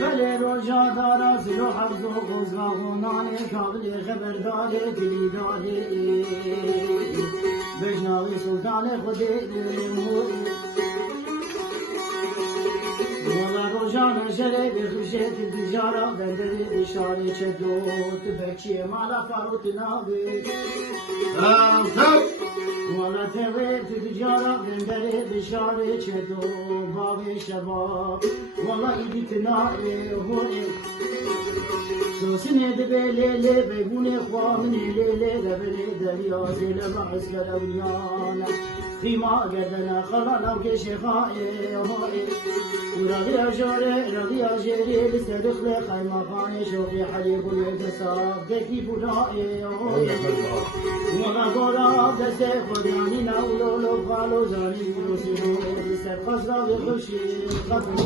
بله روژا دارا زلو حفظ و قزغا و نانه کابل خبرداره دلی داره بجناوی سلطان خوده والا روژا نجره بخوشه تجارا بندری بشاره چه دوت بچه مالا فاروت ناوی والا تغیر تجارا بندری بشاره چه دو باوی شباب والا ایدی تنائه هوئه سوسنه دبلیله بگونه خوامنه لیله دبلی دریا زیل بعض کلویانا خیما گردنا خلانا و کشخائه هوئه ورغي أجري لسرخ خيمة خاني شوقي حليب والتصاب دكي بنائي وما قراب دسي خداني نولو لو قالوا زاني بروسينو لسر قصرا بخشي خطر